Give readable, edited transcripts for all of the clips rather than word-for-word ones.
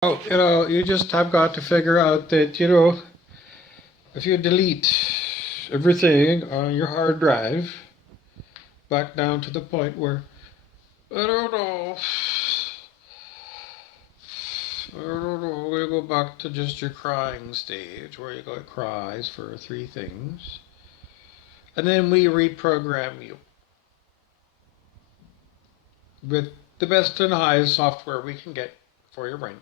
Oh, you just have got to figure out that, if you delete everything on your hard drive back down to the point where, I don't know, we go back to just your crying stage where you got cries for three things, and then we reprogram you with the best and highest software we can get for your brain.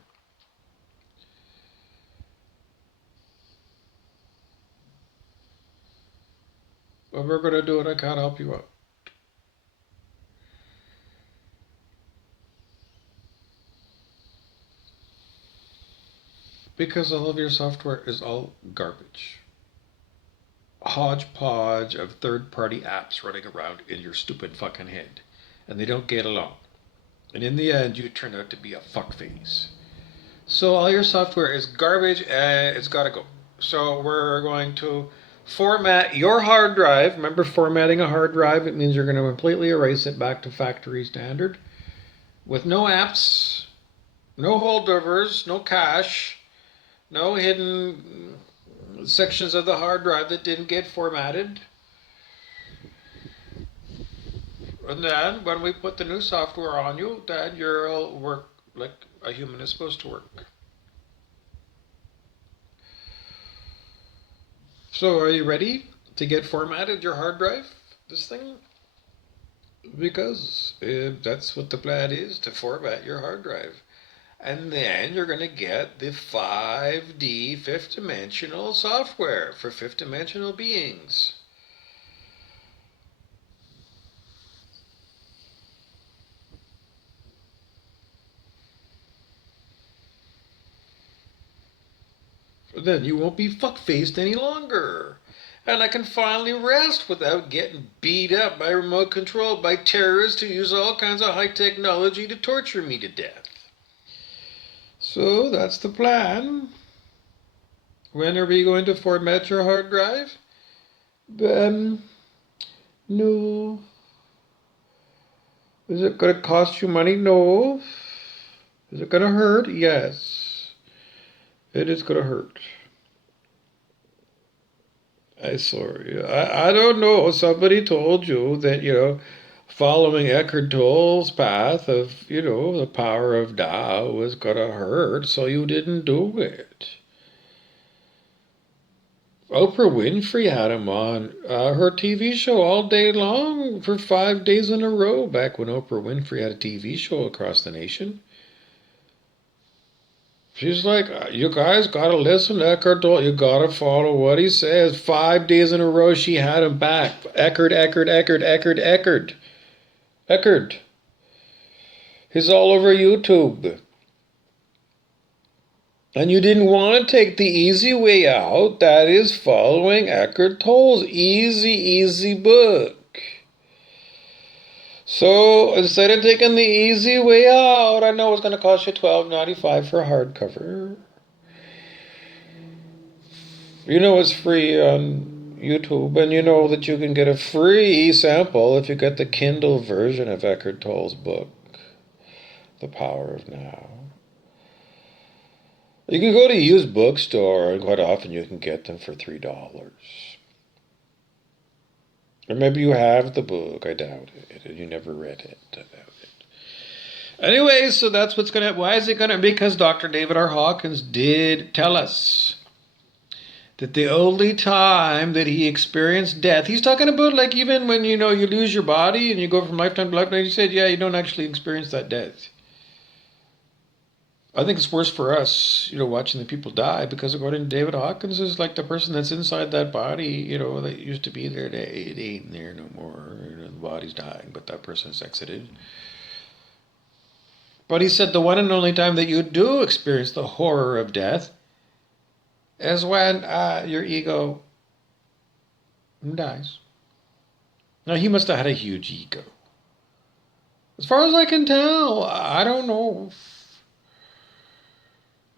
But we're going to do it, I can't help you out. Because all of your software is all garbage. Hodgepodge of third party apps running around in your stupid fucking head. And they don't get along. And in the end, you turn out to be a fuckface. So all your software is garbage and it's gotta go. So we're going to format your hard drive. Remember, formatting a hard drive, it means you're going to completely erase it back to factory standard with no apps, no holdovers, no cache, no hidden sections of the hard drive that didn't get formatted. And then when we put the new software on you, then you'll work like a human is supposed to work. So are you ready to get formatted your hard drive? This thing? Because that's what the plan is, to format your hard drive. And then you're going to get the 5D fifth dimensional software for fifth dimensional beings. Then you won't be fuck-faced any longer. And I can finally rest without getting beat up by remote control by terrorists who use all kinds of high technology to torture me to death. So that's the plan. When are we going to format your hard drive? No. Is it going to cost you money? No. Is it going to hurt? Yes. It is going to hurt. I sorry. I don't know. Somebody told you that, following Eckhart Tolle's path of, the power of Tao was going to hurt, so you didn't do it. Oprah Winfrey had him on her TV show all day long for 5 days in a row back when Oprah Winfrey had a TV show across the nation. She's like, you guys gotta listen to Eckhart Tolle. You gotta follow what he says. 5 days in a row, she had him back. Eckhart, Eckhart, Eckhart, Eckhart, Eckhart. Eckhart. He's all over YouTube. And you didn't want to take the easy way out. That is following Eckhart Tolle's easy book. So instead of taking the easy way out, I know it's going to cost you $12.95 for a hardcover. You know it's free on YouTube, and you know that you can get a free sample if you get the Kindle version of Eckhart Tolle's book, The Power of Now. You can go to a used bookstore, and quite often you can get them for $3. Or maybe you have the book. I doubt it. You never read it. I doubt it. Anyway, so that's what's going to happen. Why is it going to? Because Dr. David R. Hawkins did tell us that the only time that he experienced death, he's talking about like even when, you lose your body and you go from lifetime to lifetime, he said, yeah, you don't actually experience that death. I think it's worse for us, watching the people die, because according to David Hawkins, is like the person that's inside that body, that used to be there, they ain't there no more. The body's dying, but that person's exited. But he said the one and only time that you do experience the horror of death is when your ego dies. Now, he must have had a huge ego. As far as I can tell, I don't know.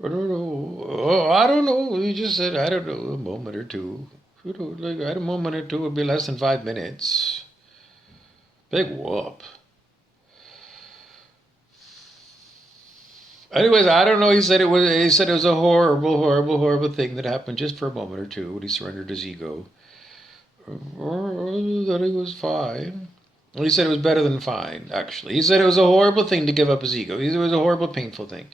I don't know. Oh, I don't know. He just said, I don't know, a moment or two. Like, I had a moment or two, would be less than 5 minutes. Big whoop. Anyways, I don't know. He said it was. He said it was a horrible, horrible, horrible thing that happened just for a moment or two when he surrendered his ego. Or that he was fine. Well, he said it was better than fine. Actually, he said it was a horrible thing to give up his ego. It was a horrible, painful thing.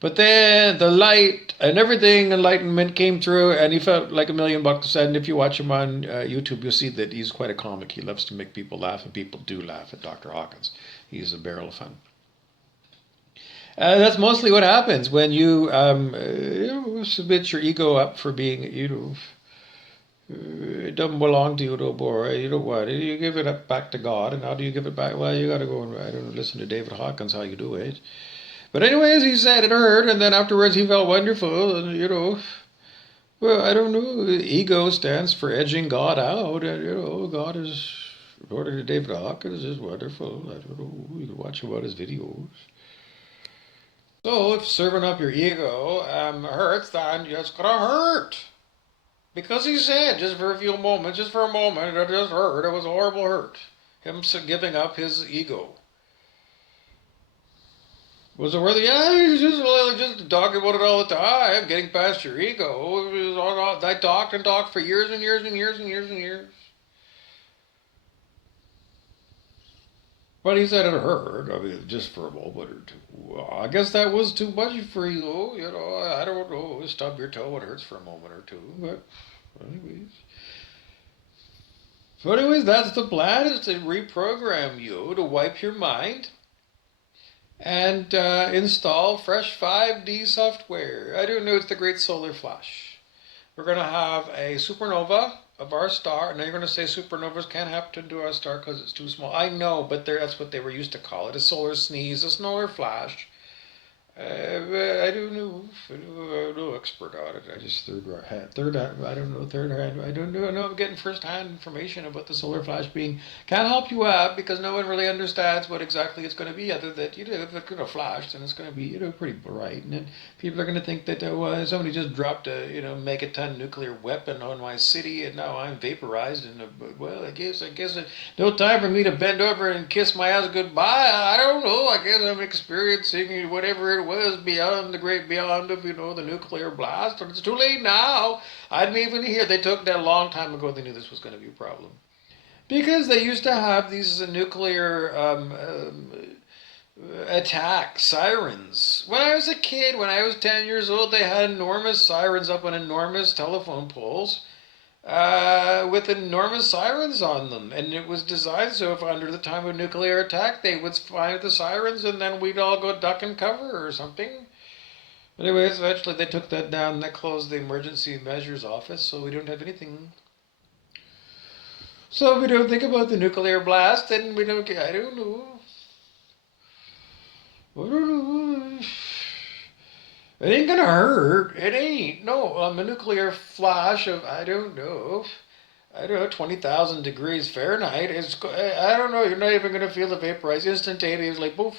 But then the light and everything, enlightenment came through, and he felt like $1,000,000. And if you watch him on YouTube, you'll see that he's quite a comic. He loves to make people laugh, and people do laugh at Dr. Hawkins. He's a barrel of fun. That's mostly what happens when you submit your ego up for being, it doesn't belong to you no more. You know what? You give it up back to God, and how do you give it back? Well, you got to go and I don't know, listen to David Hawkins how you do it. But anyways, he said it hurt, and then afterwards he felt wonderful, and well, I don't know. Ego stands for edging God out, and God is, according to David Hawkins, is wonderful. I don't know. You can watch about his videos. So if serving up your ego hurts, then it's gonna hurt. Because he said, just for a few moments, just for a moment, it just hurt. It was a horrible hurt. Him giving up his ego. Was it worth it? Yeah, he's just talking about it all the time, getting past your ego. I talked and talked for years and years and years and years and years. But he said it hurt. I mean, just for a moment or two. Well, I guess that was too much for you. I don't know. Stub your toe, it hurts for a moment or two. But, anyways. So, anyways, that's the plan: is to reprogram you to wipe your mind and install fresh 5D software. I don't know. It's the Great Solar Flash. We're going to have a supernova of our star. Now you're going to say supernovas can't happen to our star because it's too small. I know, but that's what they were used to call it. A solar sneeze, a solar flash. I don't know. I'm no expert on it. I just I don't know, third hand. I don't know. I know I'm getting first hand information about the solar flash being. Can't help you out because no one really understands what exactly it's going to be, other than, if it's going to flash, then it's going to be, pretty bright. And then people are going to think that, somebody just dropped a, megaton nuclear weapon on my city and now I'm vaporized. And, well, I guess, no time for me to bend over and kiss my ass goodbye. I don't know. I guess I'm experiencing whatever it was beyond the great beyond of, the nuclear blast. And it's too late now. I didn't even hear. They took that a long time ago. They knew this was going to be a problem. Because they used to have these nuclear attack sirens. When I was a kid, when I was 10 years old, they had enormous sirens up on enormous telephone poles with enormous sirens on them. And it was designed so if under the time of nuclear attack, they would fire the sirens and then we'd all go duck and cover or something. Anyways, eventually they took that down and they closed the emergency measures office, so we don't have anything. So we don't think about the nuclear blast, and we don't. I don't know. I don't know. It ain't gonna hurt. It ain't. No, a nuclear flash of, I don't know, 20,000 degrees Fahrenheit. I don't know, you're not even gonna feel the vaporize instantaneously. Poof.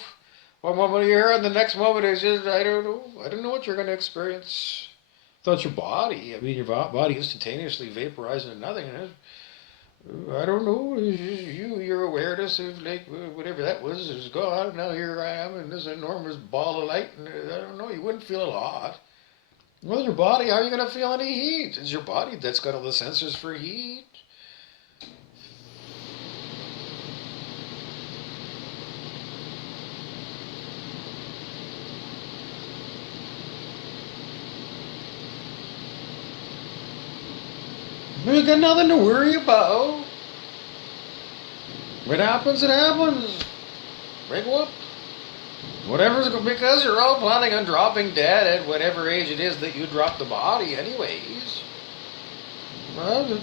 One moment you're here, and the next moment is just, I don't know. I don't know what you're gonna experience. That's your body. I mean, your body instantaneously vaporizing into nothingness. I don't know. Your awareness of whatever that was is gone. Now here I am in this enormous ball of light, and I don't know. You wouldn't feel a lot. Well, your body. How are you going to feel any heat? It's your body that's got all the sensors for heat. You got nothing to worry about. What happens, it happens. Break up. Whatever's because you're all planning on dropping dead at whatever age it is that you drop the body, anyways. Well,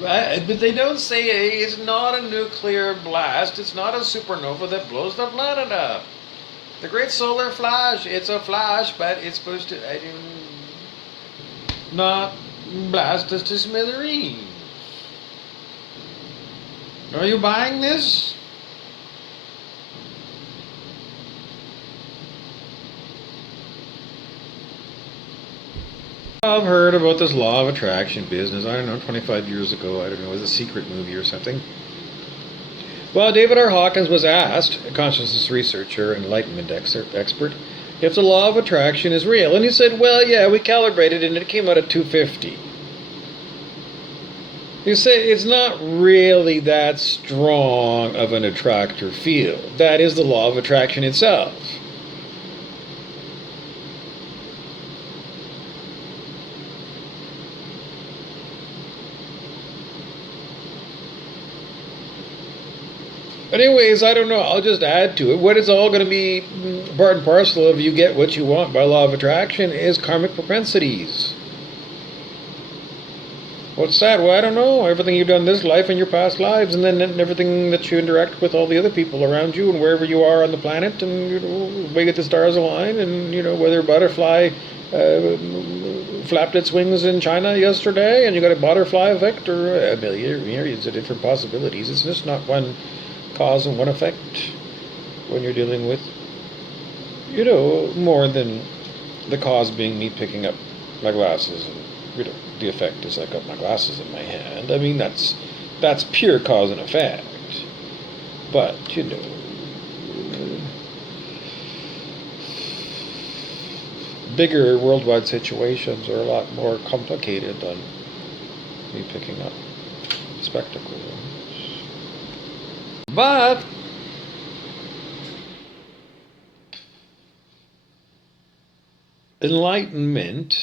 but they don't say it's not a nuclear blast. It's not a supernova that blows the planet up. The Great Solar Flash. It's a flash, but it's supposed to not blast us to smithereens. Are you buying this? I've heard about this law of attraction business. I don't know, 25 years ago. I don't know, it was a secret movie or something. Well, David R. Hawkins was asked, a consciousness researcher, enlightenment expert, if the law of attraction is real. And he said, well, yeah, we calibrated and it came out at 250. You say it's not really that strong of an attractor field. That is the law of attraction itself. Anyways, I don't know. I'll just add to it. What is all going to be part and parcel of you get what you want by law of attraction is karmic propensities. What's that? Well, I don't know. Everything you've done this life and your past lives, and then everything that you interact with all the other people around you and wherever you are on the planet, and the way that the stars align, and whether a butterfly flapped its wings in China yesterday, and you got a butterfly effect, or myriads of different possibilities. It's just not one cause and one effect when you're dealing with, more than the cause being me picking up my glasses, and the effect is I got my glasses in my hand. I mean, that's pure cause and effect. But bigger worldwide situations are a lot more complicated than me picking up spectacles. But enlightenment,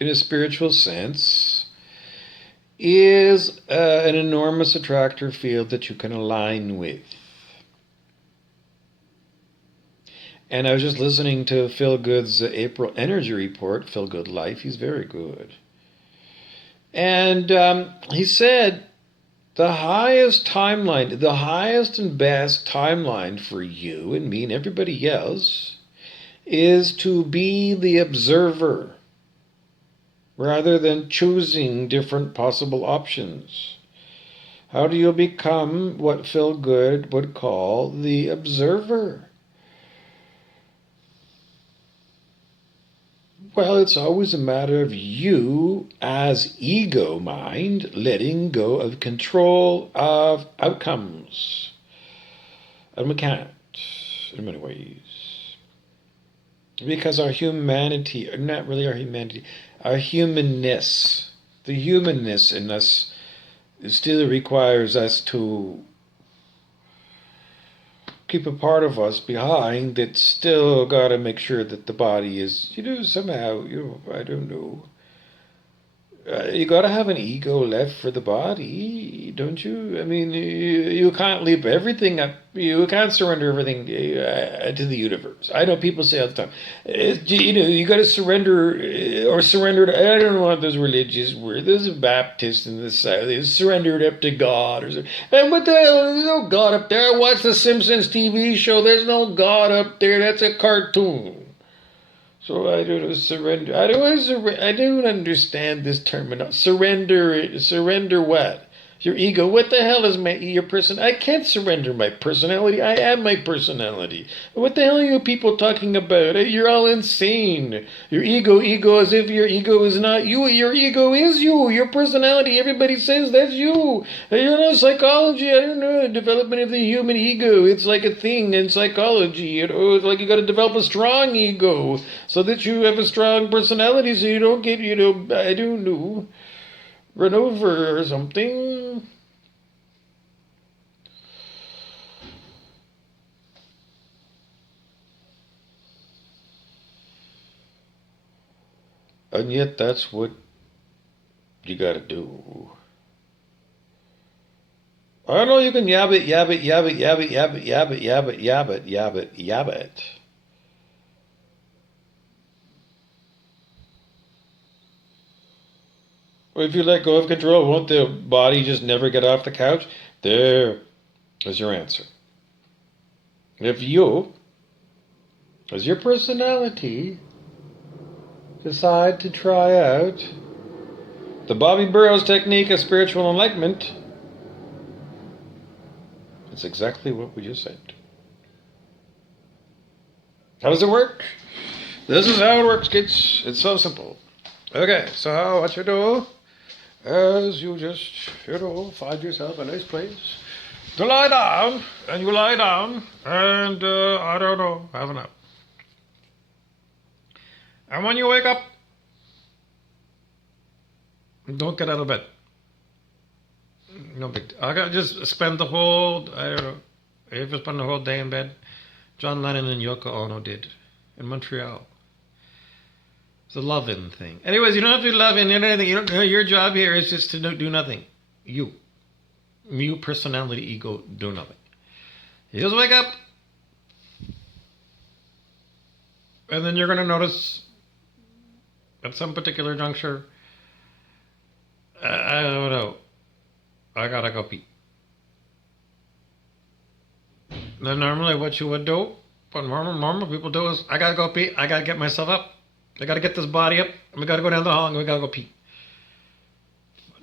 in a spiritual sense, is an enormous attractor field that you can align with. And I was just listening to Phil Good's April energy report, Phil Good Life. He's very good. And he said the highest timeline, the highest and best timeline for you and me and everybody else is to be the observer rather than choosing different possible options. How do you become what Phil Good would call the observer? Well, it's always a matter of you as ego mind letting go of control of outcomes. And we can't in many ways. Because our humanity, not really our humanity, our humanness, the humanness in us still requires us to keep a part of us behind that's still got to make sure that the body is, somehow, I don't know. You got to have an ego left for the body, don't you? I mean, you can't leave everything up. You can't surrender everything to the universe. I know people say all the time, you got to surrender or surrender to, I don't know what those religious words. There's a Baptist in the South. They surrendered up to God or something. And what the hell? There's no God up there. I watched the Simpsons TV show. There's no God up there. That's a cartoon. So I don't know, surrender. I don't understand this term. Surrender what? Your ego. What the hell is your person? I can't surrender my personality. I am my personality. What the hell are you people talking about? You're all insane. Your ego as if your ego is not you. Your ego is you. Your personality. Everybody says that's you. Psychology. I don't know. Development of the human ego. It's like a thing in psychology. It's like you got to develop a strong ego so that you have a strong personality, so you don't get, I don't know, run over or something. And yet that's what you gotta do. I know you can yab it. Well, if you let go of control, won't the body just never get off the couch? There is your answer. If you, as your personality, decide to try out the Bobby Burrows technique of spiritual enlightenment, it's exactly what we just said. How does it work? This is how it works, kids. It's so simple. Okay, so what you do is you just, find yourself a nice place to lie down, and you lie down, and I don't know, have a nap. And when you wake up, don't get out of bed. No big deal. I got just spend the whole, I don't know, if you spend the whole day in bed, John Lennon and Yoko Ono did in Montreal. It's a loving thing. Anyways, you don't have to be loving anything. You don't, your job here is just to do nothing. You personality, ego, do nothing. You just wake up, and then you're going to notice at some particular juncture, I don't know, I gotta go pee. Then normally what you would do, what normal people do is, I gotta go pee, I gotta get myself up. I gotta get this body up, and we gotta go down the hall, and we gotta go pee.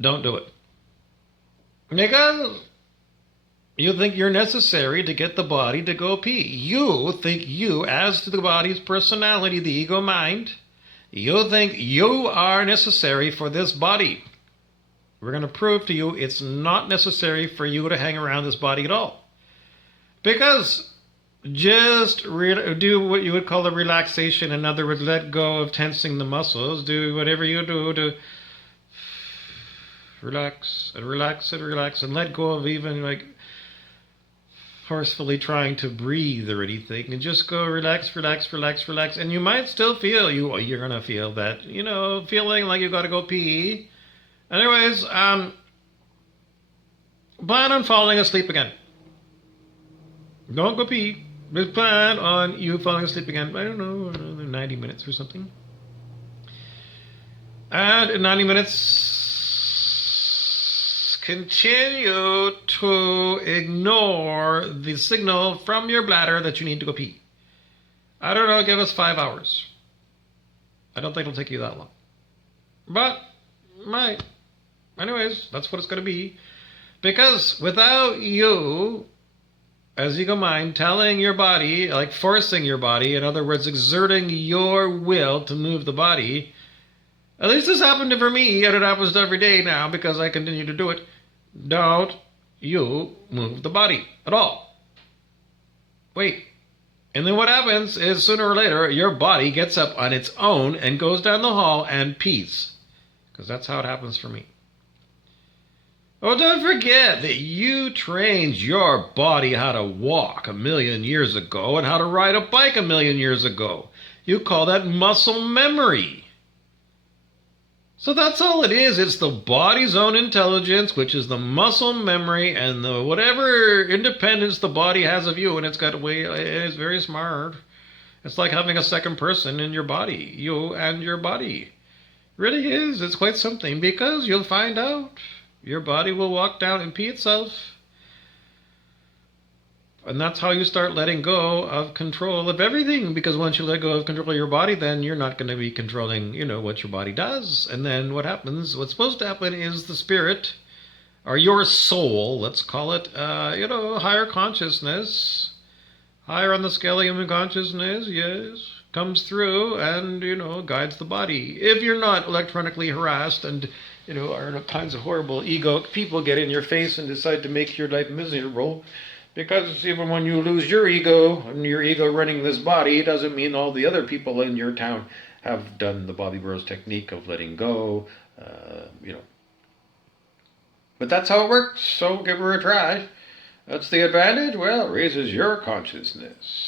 Don't do it. Because you think you're necessary to get the body to go pee. You think you, as to the body's personality, the ego mind, you think you are necessary for this body. We're going to prove to you it's not necessary for you to hang around this body at all. Because just do what you would call a relaxation. In other words, let go of tensing the muscles. Do whatever you do to relax and relax and relax and let go of even like forcefully trying to breathe or anything, and just go relax, relax, relax, relax. And you might still feel you're gonna feel that, feeling like you gotta go pee. Anyways, plan on falling asleep again. Don't go pee. Just plan on you falling asleep again. I don't know, another 90 minutes or something. And in 90 minutes, continue to ignore the signal from your bladder that you need to go pee. I don't know, give us 5 hours. I don't think it'll take you that long. But, might. Anyways, that's what it's going to be. Because without you, as ego mind, telling your body, like forcing your body, in other words, exerting your will to move the body, at least this happened for me, and it happens every day now because I continue to do it. Don't you move the body at all. Wait. And then what happens is sooner or later, your body gets up on its own and goes down the hall and pees. Because that's how it happens for me. Oh, don't forget that you trained your body how to walk 1,000,000 years ago and how to ride a bike 1,000,000 years ago. You call that muscle memory. So that's all it is. It's the body's own intelligence, which is the muscle memory and the whatever independence the body has of you. And it's very smart. It's like having a second person in your body, you and your body. It really is. It's quite something, because you'll find out. Your body will walk down and pee itself. And that's how you start letting go of control of everything. Because once you let go of control of your body, then you're not going to be controlling, what your body does. And then what happens, what's supposed to happen is the spirit, or your soul, let's call it, higher consciousness, higher on the scale of human consciousness, yes, comes through and, guides the body. If you're not electronically harassed and, are all kinds of horrible ego people get in your face and decide to make your life miserable. Because even when you lose your ego, and your ego running this body, doesn't mean all the other people in your town have done the Bobby Burrows technique of letting go, But that's how it works, so give her a try. That's the advantage. Well, it raises your consciousness.